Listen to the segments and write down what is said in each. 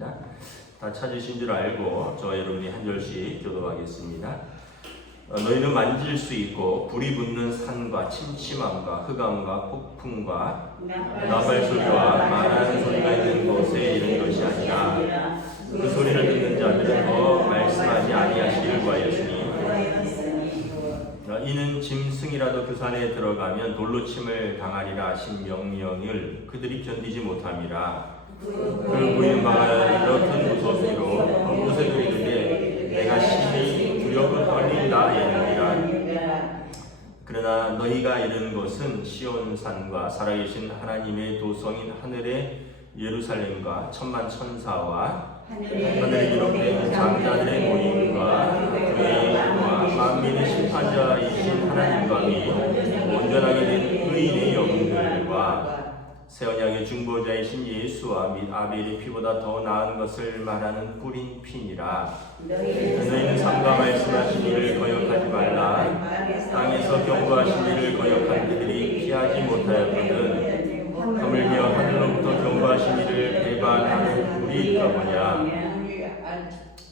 말씀입니다. 다 찾으신 줄 알고 저 여러분이 한 절씩 교도하겠습니다. 어, 너희는 만질 수 있고 불이 붙는 산과 침침함과 흑암과 폭풍과 나발 소리와 말하는 소리가 있는 곳에 이른 것이 아니라 그 소리를 듣는 자들은 더 말씀하지 아니하시기를 구하였으니 어, 이는 짐승이라도 그 산에 들어가면 돌로 침을 당하리라 하신 명령을 그들이 견디지 못함이라 그 보이는 바가 이렇듯 무섭기로 무색을 이르되 내가 심히 두려워 떨린다 예느니라 그러나 너희가 이른 것은 시온산과 살아계신 하나님의 도성인 하늘의 예루살렘과 천만 천사와 하늘에 기록된 장자들의 모임과 그의 영과 만민의 심판자이신 하나님과 및 온전하게 된 의인의 영들과 새 언약의 중보자이신 예수와 및 아벨의 피보다 더 나은 것을 말하는 뿌린 피니라. 너희는 삼가 말씀하신 이를 거역하지 말라. 땅에서 경고하신 이를 거역한 그들이 피하지 못하였거든. 하물며 하늘로부터 경고하신 이를 배반하는 불이 있더냐?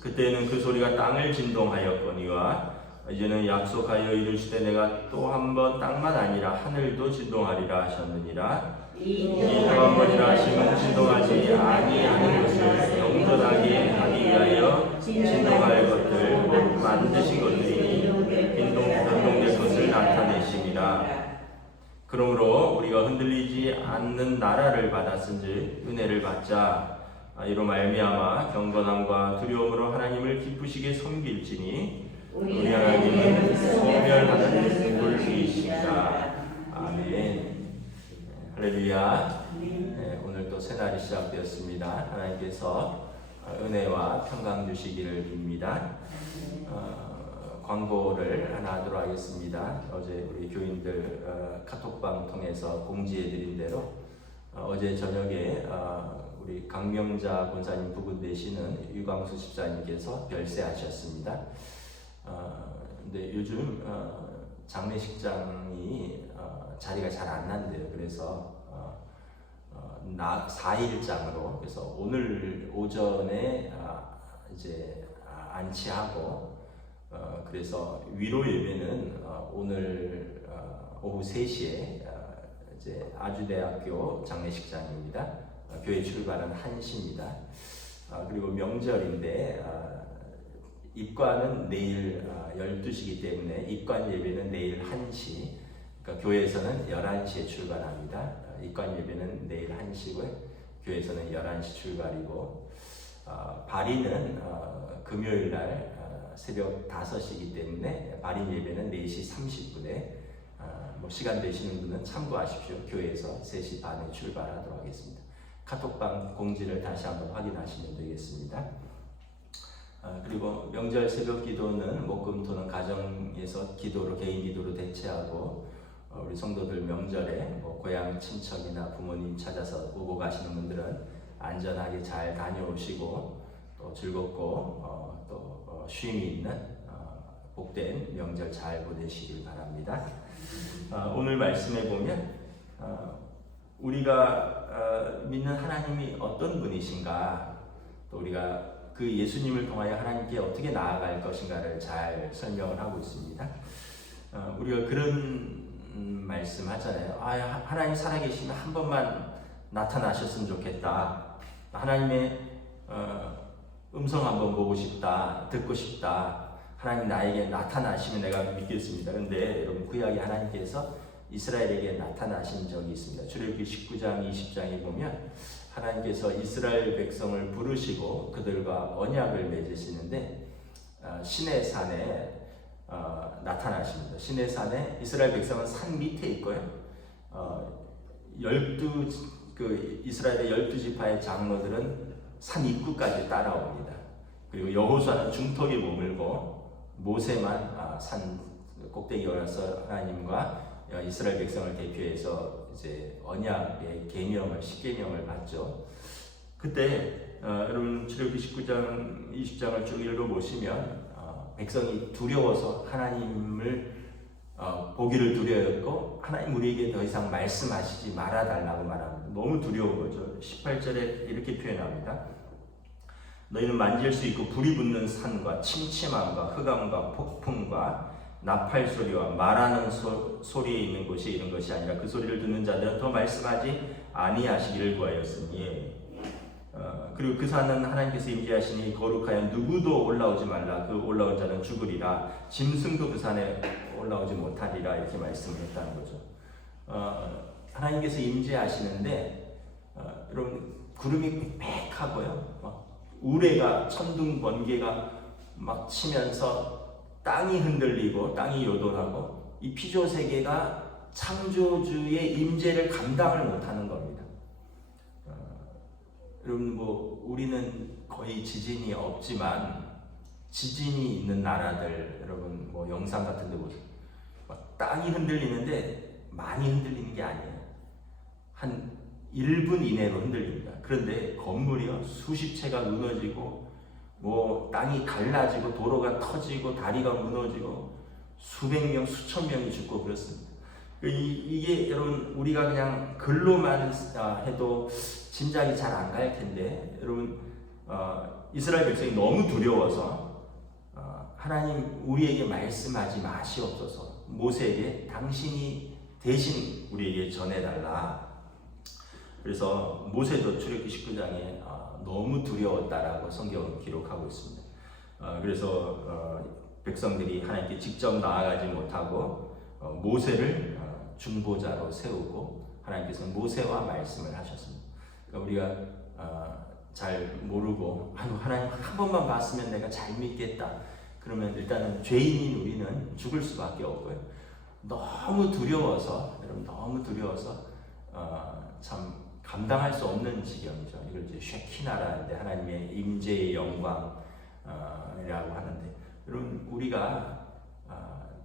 그때는 그 소리가 땅을 진동하였거니와 이제는 약속하여 이르시되 내가 또 한 번 땅만 아니라 하늘도 진동하리라 하셨느니라 이한 번이나 하심은 진동하지 아니하는 것을 영전하게 하기 위하여 진동할 것들 곧 만드신 것들이니 변동, 변동될 것을 나타내심이라 그러므로 우리가 흔들리지 않는 나라를 받았은지 은혜를 받자. 아, 이로 말미암아 경건함과 두려움으로 하나님을 기쁘시게 섬길지니 우리 하나님은 소멸하는 불이시다. 아멘 할렐루야. 네, 오늘 또 새날이 시작되었습니다. 하나님께서 은혜와 평강 주시기를 빕니다. 어, 광고를 하나 하도록 하겠습니다. 어제 우리 교인들 어, 카톡방 통해서 공지해 드린 대로 어, 제 저녁에 어, 우리 강명자 권사님 부부 되시는 유광수 집사님께서 별세하셨습니다. 어, 근데 요즘 어, 장례식장이 어, 자리가 잘 안 난대요. 그래서 어, 어, 나 4일장으로 그래서 오늘 오전에 아, 이제 아, 안치하고 어, 그래서 위로 예배는 어, 오늘 어, 오후 3시에 어, 이제 아주대학교 장례식장입니다. 어, 교회 출발은 1시입니다. 아, 그리고 명절인데 아, 입관은 내일 아, 12시기 때문에 입관 예배는 내일 1시 그러니까 교회에서는 11시에 출발합니다. 아, 입관 예배는 내일 1시고요. 교회에서는 11시 출발이고 아, 발인은 어, 금요일 날 아, 새벽 5시이기 때문에 발인 예배는 4시 30분에 아, 뭐 시간 되시는 분은 참고하십시오. 교회에서 3시 반에 출발하도록 하겠습니다. 카톡방 공지를 다시 한번 확인하시면 되겠습니다. 아, 그리고 명절 새벽 기도는 목금토는 가정에서 기도로 개인 기도로 대체하고 어, 우리 성도들 명절에 뭐 고향 친척이나 부모님 찾아서 오고 가시는 분들은 안전하게 잘 다녀오시고 또 즐겁고 어, 또 어, 쉼이 있는 어, 복된 명절 잘 보내시길 바랍니다. 어, 오늘 말씀에 보면 어, 우리가 어, 믿는 하나님이 어떤 분이신가 또 우리가 그 예수님을 통하여 하나님께 어떻게 나아갈 것인가를 잘 설명을 하고 있습니다. 어, 우리가 그런 음, 말씀 하잖아요. 아, 하- 하나님 살아계시면 한 번만 나타나셨으면 좋겠다. 하나님의 어, 음성 한번 보고 싶다, 듣고 싶다. 하나님 나에게 나타나시면 내가 믿겠습니다. 근데 여러분 구약의 하나님께서 이스라엘에게 나타나신 적이 있습니다. 출애굽기 19장, 20장에 보면 하나님께서 이스라엘 백성을 부르시고 그들과 언약을 맺으시는데 어, 시내 산에 어, 나타나십니다. 시내 산에 이스라엘 백성은 산 밑에 있고요. 어, 열두 그 이스라엘의 열두 지파의 장로들은 산 입구까지 따라옵니다. 그리고 여호수아는 중턱에 머물고 모세만 아, 산 꼭대기에 올라서 하나님과 어, 이스라엘 백성을 대표해서 이제 언약의 계명을 십계명을 받죠. 그때 어, 여러분 출애굽기 19장 20장을 쭉 읽어 보시면 어, 백성이 두려워서 하나님을 어, 보기를 두려웠고 하나님 우리에게 더 이상 말씀하시지 말아달라고 말합니다. 너무 두려운 거죠. 18절에 이렇게 표현합니다. 너희는 만질 수 있고 불이 붙는 산과 침침함과 흑암과 폭풍과 나팔 소리와 말하는 소, 소리에 있는 곳이 이런 것이 아니라 그 소리를 듣는 자들은 더 말씀하지 아니하시기를 구하였으니 어, 그리고 그 산은 하나님께서 임재하시니 거룩하여 누구도 올라오지 말라 그 올라온 자는 죽으리라 짐승도 그 산에 올라오지 못하리라 이렇게 말씀을 했다는 거죠. 어, 하나님께서 임재하시는데 어, 여러분 구름이 빽하고요. 막 우레가 천둥 번개가 막 치면서 땅이 흔들리고 땅이 요동하고 이 피조 세계가 창조주의 임재를 감당을 못하는 겁니다. 어, 여러분 뭐 우리는 거의 지진이 없지만 지진이 있는 나라들 여러분 뭐 영상 같은 데 보세요. 막 땅이 흔들리는데 많이 흔들리는 게 아니에요. 한 1분 이내로 흔들립니다. 그런데 건물이요 수십 채가 무너지고 뭐 땅이 갈라지고 도로가 터지고 다리가 무너지고 수백 명 수천 명이 죽고 그렇습니다. 이, 이게 여러분 우리가 그냥 글로만 아, 해도 짐작이 잘 안 갈 텐데 여러분 어, 이스라엘 백성이 너무 두려워서 어, 하나님 우리에게 말씀하지 마시옵소서 모세에게 당신이 대신 우리에게 전해달라 그래서 모세도 출애굽기 19장에 어, 너무 두려웠다라고 성경은 기록하고 있습니다. 어, 그래서 어, 백성들이 하나님께 직접 나아가지 못하고 어, 모세를 어, 중보자로 세우고 하나님께서 모세와 말씀을 하셨습니다. 그러니까 우리가 어, 잘 모르고 하나님 한 번만 봤으면 내가 잘 믿겠다. 그러면 일단은 죄인인 우리는 죽을 수밖에 없고요. 너무 두려워서 여러분 너무 두려워서 어, 참 감당할 수 없는 지경이죠. 이걸 이제 쉐키나라는데 하나님의 임재의 영광이라고 하는데 여러분 우리가 어,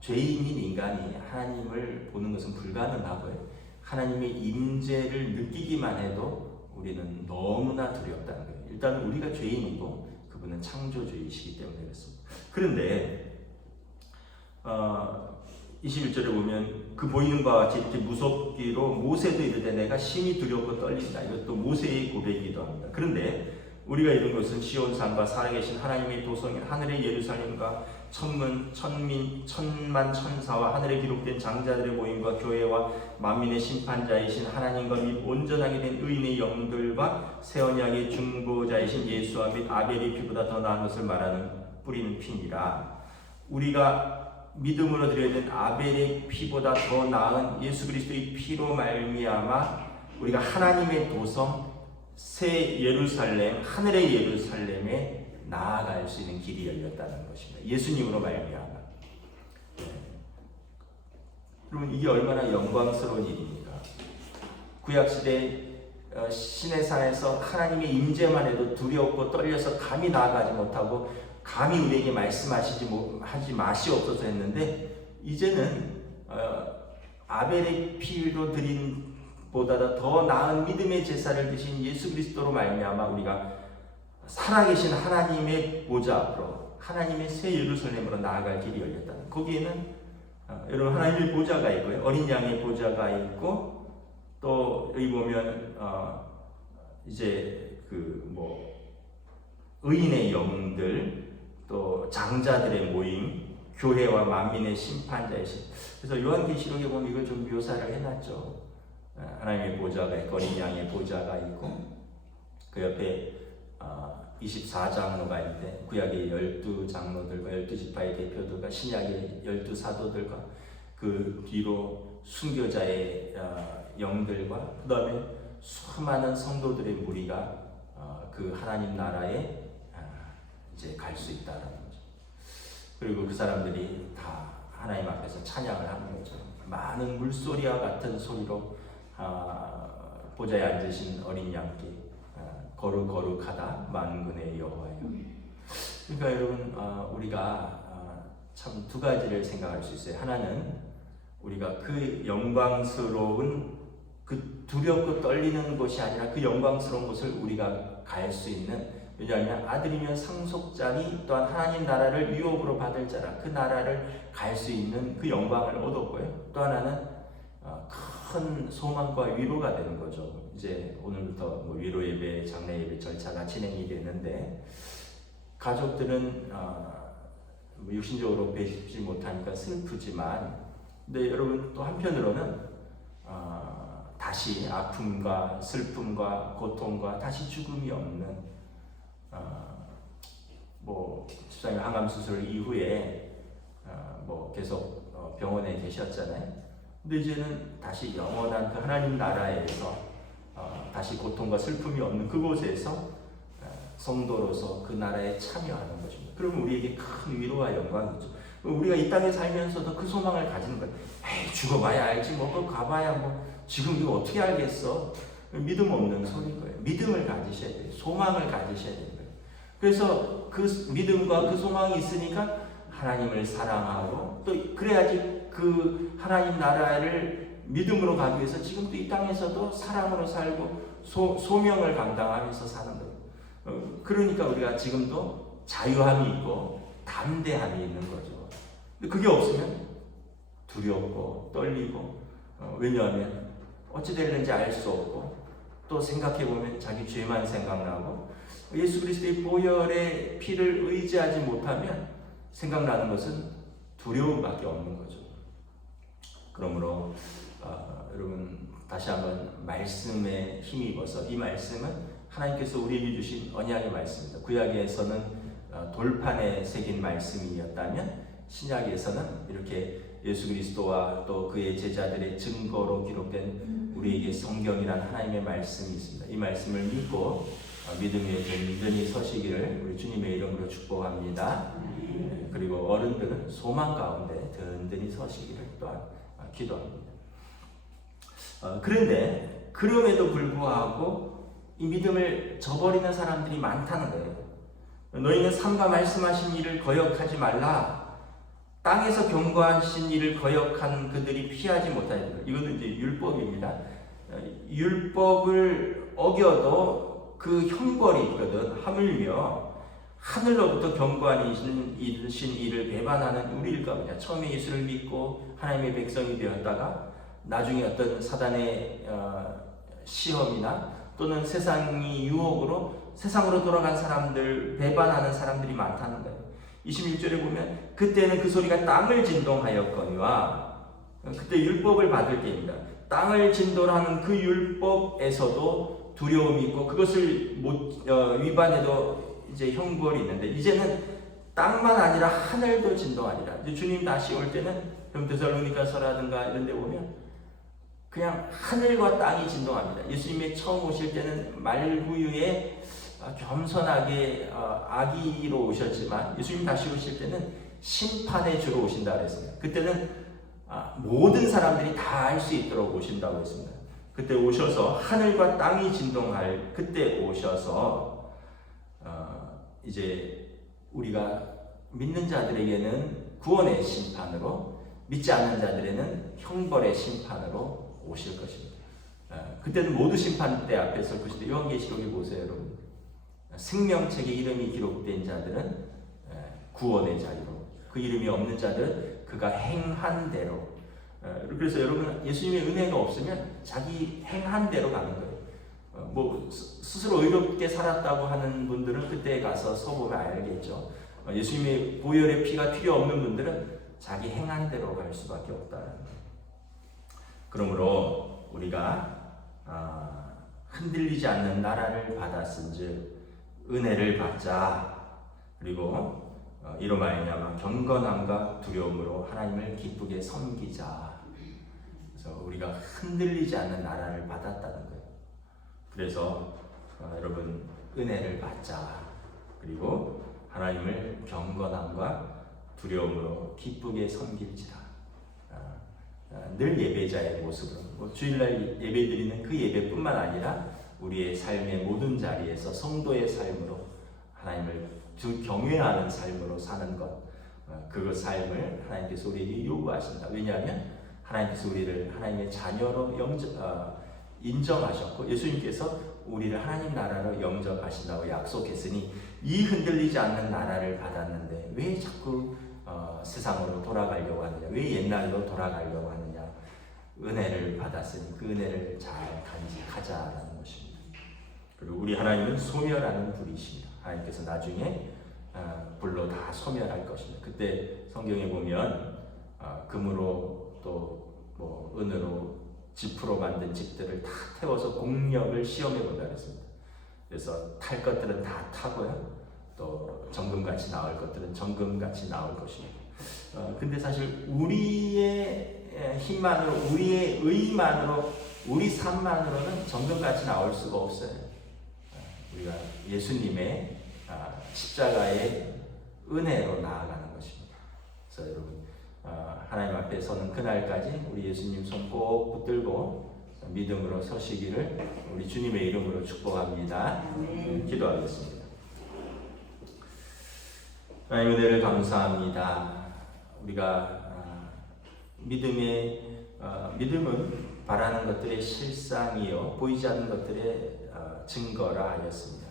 죄인인 인간이 하나님을 보는 것은 불가능하고요. 하나님의 임재를 느끼기만 해도 우리는 너무나 두렵다는 거예요. 일단 우리가 죄인이고 그분은 창조주이시기 때문에 그렇습니다. 그런데 어, 21절에 보면 그 보이는 바와 같이 이렇게 무섭기로 모세도 이르되 내가 심히 두렵고 떨린다. 이것도 모세의 고백이기도 합니다. 그런데 우리가 이런 것은 시온산과 살아계신 하나님의 도성인 하늘의 예루살렘과 천문, 천민, 천만 천사와 하늘에 기록된 장자들의 모임과 교회와 만민의 심판자이신 하나님과 및 온전하게 된 의인의 영들과 새 언약의 중보자이신 예수와 및 아벨의 피보다 더 나은 것을 말하는 뿌리는 피니라. 우리가 믿음으로 드려야 되는 아벨의 피보다 더 나은 예수 그리스도의 피로 말미암아 우리가 하나님의 도성 새 예루살렘 하늘의 예루살렘에 나아갈 수 있는 길이 열렸다는 것입니다. 예수님으로 말미암아. 네. 여러분 이게 얼마나 영광스러운 일입니까? 구약 시대 어, 시내산에서 하나님의 임재만 해도 두렵고 떨려서 감히 나아가지 못하고 감히 우리에게 말씀하시지 뭐, 하지 마시옵소서 했는데 이제는 어, 아벨의 피로 드린 보다 더 나은 믿음의 제사를 드신 예수 그리스도로 말미암아 우리가 살아계신 하나님의 보좌 앞으로 하나님의 새 예루살렘으로 나아갈 길이 열렸다는 거기에는 어, 여러분 하나님의 보좌가 있고요. 어린 양의 보좌가 있고 또 여기 보면 어, 이제 그 뭐 의인의 영들 또 장자들의 모임 교회와 만민의 심판자이신 그래서 요한계시록에 보면 이걸 좀 묘사를 해놨죠. 어, 하나님의 보좌가 있고 어린 양의 보좌가 있고 그 옆에 어, 24장로가 있는데 구약의 12장로들과 12지파의 대표들과 신약의 12사도들과 그 뒤로 순교자의 어, 영들과 그 다음에 수많은 성도들의 무리가 어, 그 하나님 나라에 이제 갈 수 있다는 거죠. 그리고 그 사람들이 다 하나님 앞에서 찬양을 하는 거죠. 많은 물소리와 같은 소리로 보좌에 앉으신 어린 양께 거룩 거룩하다 만군의 여호와여. 그러니까 여러분 어, 우리가 어, 참두 가지를 생각할 수 있어요. 하나는 우리가 그 영광스러운 그 두렵고 떨리는 곳이 아니라 그 영광스러운 곳을 우리가 갈 수 있는 왜냐하면 아들이면 상속자니 또한 하나님 나라를 유업으로 받을 자라 그 나라를 갈 수 있는 그 영광을 얻었고요. 또 하나는 어, 큰 소망과 위로가 되는 거죠. 이제 오늘부터 뭐 위로 예배, 장례 예배 절차가 진행이 되는데 가족들은 어, 뭐 육신적으로 뵈지 못하니까 슬프지만 근데 여러분 또 한편으로는 어, 다시 아픔과 슬픔과 고통과 다시 죽음이 없는 어, 뭐 집사님 항암 수술 이후에 어, 뭐 계속 어, 병원에 계셨잖아요. 근데 이제는 다시 영원한 그 하나님 나라에서 어, 다시 고통과 슬픔이 없는 그곳에서 어, 성도로서 그 나라에 참여하는 것입니다. 그러면 우리에게 큰 위로와 영광이죠. 우리가 이 땅에 살면서도 그 소망을 가지는 거예요. 에이, 죽어봐야 알지, 뭐, 그 가봐야 뭐, 지금 이거 어떻게 알겠어? 믿음 없는 소리인 거예요. 믿음을 가지셔야 돼요. 소망을 가지셔야 되는 거예요. 그래서 그 믿음과 그 소망이 있으니까 하나님을 사랑하고 또 그래야지 그 하나님 나라를 믿음으로 가기 위해서 지금도 이 땅에서도 사랑으로 살고 소, 소명을 감당하면서 사는 거예요. 어, 그러니까 우리가 지금도 자유함이 있고 담대함이 있는 거죠. 근데 그게 없으면 두렵고 떨리고 어, 왜냐하면 어찌 될는지 알 수 없고 또 생각해 보면 자기 죄만 생각나고 예수 그리스도의 보혈의 피를 의지하지 못하면 생각나는 것은 두려움밖에 없는 거죠. 그러므로 어, 여러분 다시 한번 말씀에 힘입어서 이 말씀은 하나님께서 우리에게 주신 언약의 말씀입니다. 구약에서는 어, 돌판에 새긴 말씀이었다면 신약에서는 이렇게 예수 그리스도와 또 그의 제자들의 증거로 기록된 우리에게 성경이란 하나님의 말씀이 있습니다. 이 말씀을 믿고 어, 믿음 위에 든든히 서시기를 우리 주님의 이름으로 축복합니다. 네, 그리고 어른들은 소망 가운데 든든히 서시기를 또한 어, 기도합니다. 어, 그런데 그럼에도 불구하고 이 믿음을 저버리는 사람들이 많다는 거예요. 너희는 삼가 말씀하신 일을 거역하지 말라. 땅에서 경고하신 일을 거역한 그들이 피하지 것. 이것도 이제 율법입니다. 어, 율법을 어겨도 그 형벌이 있거든. 하물며 하늘로부터 경고하신 일을 배반하는 우리일까 보냐. 처음에 예수를 믿고 하나님의 백성이 되었다가 나중에 어떤 사단의 어, 시험이나 또는 세상이 유혹으로 세상으로 돌아간 사람들 배반하는 사람들이 많다는 거예요. 21절에 보면 그때는 그 소리가 땅을 진동하였거니와 그때 율법을 받을 때입니다. 땅을 진동하는 그 율법에서도 두려움이 있고 그것을 못 어, 위반해도 이제 형벌이 있는데 이제는 땅만 아니라 하늘도 진동하리라. 주님 다시 올 때는 그럼 데살로니가서라든가 이런 데 보면 그냥 하늘과 땅이 진동합니다. 예수님이 처음 오실 때는 말구유에 겸손하게 어, 아기로 오셨지만 예수님 다시 오실 때는 심판의 주로 오신다 그랬습니다. 그때는 아, 모든 사람들이 다 알 수 있도록 오신다고 했습니다. 그때 오셔서 하늘과 땅이 진동할 그때 오셔서 어, 이제 우리가 믿는 자들에게는 구원의 심판으로 믿지 않는 자들에는 형벌의 심판으로 오실 것입니다. 어, 그때는 모두 심판대 앞에 설 것인데 요한계시록에 보세요, 여러분. 생명책에 이름이 기록된 자들은 구원의 자리로 그 이름이 없는 자들은 그가 행한 대로 그래서 여러분 예수님의 은혜가 없으면 자기 행한 대로 가는 거예요. 어, 뭐 스스로 의롭게 살았다고 하는 분들은 그때 가서 서보면 알겠죠. 어, 예수님의 보혈의 피가 필요 없는 분들은 자기 행한 대로 갈 수밖에 없다는 거예요. 그러므로 우리가 아, 흔들리지 않는 나라를 받았은즉 은혜를 받자. 그리고 어, 이로 말미암아 경건함과 두려움으로 하나님을 기쁘게 섬기자. 그래서 우리가 흔들리지 않는 나라를 받았다는 거예요. 그래서 어, 여러분 은혜를 받자. 그리고 하나님을 경건함과 두려움으로 기쁘게 섬길지라. 어, 어, 늘 예배자의 모습으로 뭐 주일날 예배드리는 그 예배뿐만 아니라 우리의 삶의 모든 자리에서 성도의 삶으로 하나님을 경외하는 삶으로 사는 것, 어, 그 삶을 하나님께서 우리에게 요구하신다. 왜냐하면 하나님께서 우리를 하나님의 자녀로 영적, 어, 인정하셨고 예수님께서 우리를 하나님 나라로 영접하신다고 약속했으니 이 흔들리지 않는 나라를 받았는데 왜 자꾸 어, 세상으로 돌아가려고 하느냐? 왜 옛날로 돌아가려고 하느냐? 은혜를 받았으니 그 은혜를 잘 간직하자라는 것입니다. 그리고 우리 하나님은 소멸하는 불이십니다. 하나님께서 나중에 어, 불로 다 소멸할 것입니다. 그때 성경에 보면 어, 금으로 또 뭐 은으로 지프로 만든 집들을 다 태워서 공력을 시험해 본다 그랬습니다. 그래서 탈 것들은 다 타고요. 또 정금같이 나올 것들은 정금같이 나올 것입니다. 어, 근데 사실 우리의 힘만으로, 우리의 의만으로, 우리 삶만으로는 정금같이 나올 수가 없어요. 어, 우리가 예수님의 아, 십자가의 은혜로 나아가는 것입니다. 그래서 여러분 어, 하나님 앞에 서는 그날까지 우리 예수님 손 꼭 붙들고 믿음으로 서시기를 우리 주님의 이름으로 축복합니다. 음, 기도하겠습니다. 하나님 은혜를 감사합니다. 우리가 아, 믿음의 어, 믿음은 바라는 것들의 실상이요 보이지 않는 것들의 어, 증거라 하였습니다.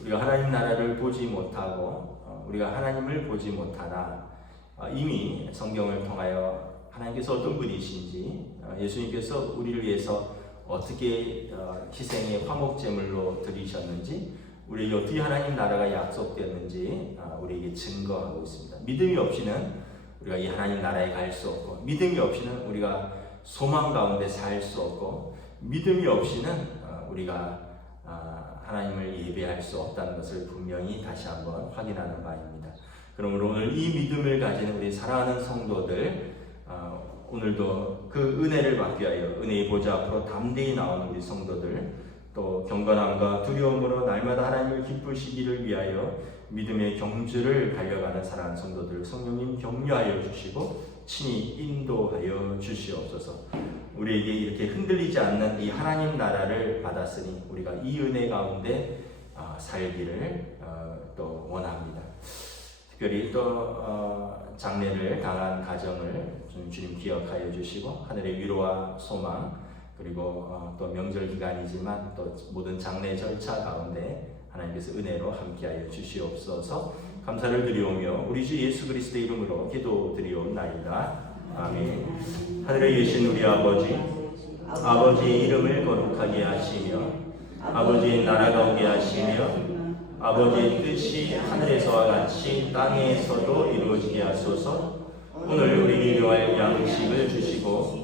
우리가 하나님 나라를 보지 못하고 어, 우리가 하나님을 보지 못하나 어, 이미 성경을 통하여 하나님께서 어떤 분이신지 어, 예수님께서 우리를 위해서 어떻게 어, 희생의 화목제물로 드리셨는지 우리에게 어떻게 하나님 나라가 약속되었는지 어, 우리에게 증거하고 있습니다. 믿음이 없이는 우리가 이 하나님 나라에 갈 수 없고 믿음이 없이는 우리가 소망 가운데 살 수 없고 믿음이 없이는 어, 우리가 아, 하나님을 예배할 수 없다는 것을 분명히 다시 한번 확인하는 바입니다. 그러므로 오늘 이 믿음을 가진 우리 사랑하는 성도들 어, 오늘도 그 은혜를 받기 위하여 은혜의 보좌 앞으로 담대히 나오는 우리 성도들 또 경건함과 두려움으로 날마다 하나님을 기쁘시기를 위하여 믿음의 경주를 달려가는 사랑하는 성도들 성령님 격려하여 주시고 친히 인도하여 주시옵소서. 우리에게 이렇게 흔들리지 않는 이 하나님 나라를 받았으니 우리가 이 은혜 가운데 어, 살기를 어, 또 원합니다. 특별히 또 어, 장례를 당한 가정을 좀 주님 기억하여 주시고 하늘의 위로와 소망 그리고 어, 또 명절 기간이지만 또 모든 장례 절차 가운데 하나님께서 은혜로 함께하여 주시옵소서. 감사를 드리오며 우리 주 예수 그리스도의 이름으로 기도드리옵나이다. 아멘. 하늘에 계신 우리 아버지 아버지의 이름을 거룩하게 하시며 아버지의 나라가 오게 하시며 아버지의 뜻이 하늘에서와 같이 땅에서도 이루어지게 하소서. 오늘 우리 일용할 양식을 주시고